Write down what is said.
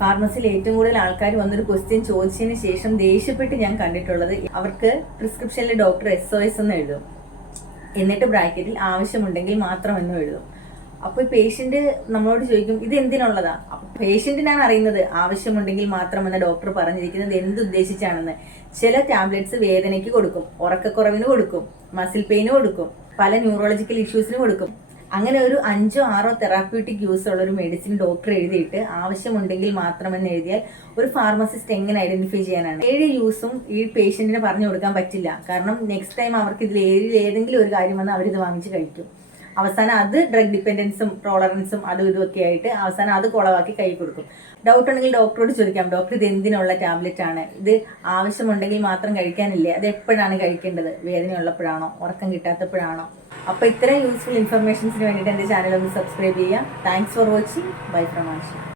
ഫാർമസിയിൽ ഏറ്റവും കൂടുതൽ ആൾക്കാർ വന്നൊരു ക്വസ്റ്റ്യൻ ചോദിച്ചതിന് ശേഷം ദേഷ്യപ്പെട്ട് ഞാൻ കണ്ടിട്ടുള്ളത്, അവർക്ക് പ്രിസ്ക്രിപ്ഷനിൽ ഡോക്ടർ SOS എന്ന് എഴുതും, എന്നിട്ട് ബ്രാക്കറ്റിൽ ആവശ്യമുണ്ടെങ്കിൽ മാത്രം എന്ന് എഴുതും. അപ്പോൾ പേഷ്യന്റ് നമ്മളോട് ചോദിക്കും ഇത് എന്തിനുള്ളതാ. അപ്പോൾ പേഷ്യന്റിനാണ് അറിയുന്നത് ആവശ്യമുണ്ടെങ്കിൽ മാത്രമെന്ന് ഡോക്ടർ പറഞ്ഞിരിക്കുന്നത് എന്തുദ്ദേശിച്ചാണെന്ന്. ചില ടാബ്ലറ്റ്സ് വേദനയ്ക്ക് കൊടുക്കും, ഉറക്കക്കുറവിന് കൊടുക്കും, മസിൽ പെയിന് കൊടുക്കും, പല ന്യൂറോളജിക്കൽ ഇഷ്യൂസിന് കൊടുക്കും. അങ്ങനെ ഒരു 5 or 6 തെറാപ്യൂട്ടിക് യൂസ് ഉള്ള ഒരു മെഡിസിൻ ഡോക്ടർ എഴുതിയിട്ട് ആവശ്യമുണ്ടെങ്കിൽ മാത്രമെന്ന് എഴുതിയാൽ ഒരു ഫാർമസിസ്റ്റ് എങ്ങനെ ഐഡന്റിഫൈ ചെയ്യാനാണ്? 7 യൂസും ഈ പേഷ്യന്റിന് പറഞ്ഞു കൊടുക്കാൻ പറ്റില്ല. കാരണം നെക്സ്റ്റ് ടൈം അവർക്ക് ഇതിൽ ഏതെങ്കിലും ഒരു കാര്യം വന്ന് അവരിത് വാങ്ങിച്ച് കഴിക്കും. അവസാനം അത് ഡ്രഗ് ഡിപ്പെൻഡൻസും ടോളറൻസും അതും ഇതുമൊക്കെ ആയിട്ട് അവസാനം അത് കുളവാക്കി കൈ കൊടുക്കും. ഡൗട്ട് ഉണ്ടെങ്കിൽ ഡോക്ടറോട് ചോദിക്കാം, ഡോക്ടർ ഇത് എന്തിനുള്ള ടാബ്ലറ്റ് ആണ്, ഇത് ആവശ്യമുണ്ടെങ്കിൽ മാത്രം കഴിക്കാനില്ലേ, അത് എപ്പോഴാണ് കഴിക്കേണ്ടത്, വേദനയുള്ളപ്പോഴാണോ, ഉറക്കം കിട്ടാത്തപ്പോഴാണോ? അപ്പോൾ ഇത്തരം യൂസ്ഫുൾ ഇൻഫർമേഷൻസിന് വേണ്ടിയിട്ട് എൻ്റെ ചാനൽ ഒന്ന് സബ്സ്ക്രൈബ് ചെയ്യുക. Thanks for watching. Bye from Anshi.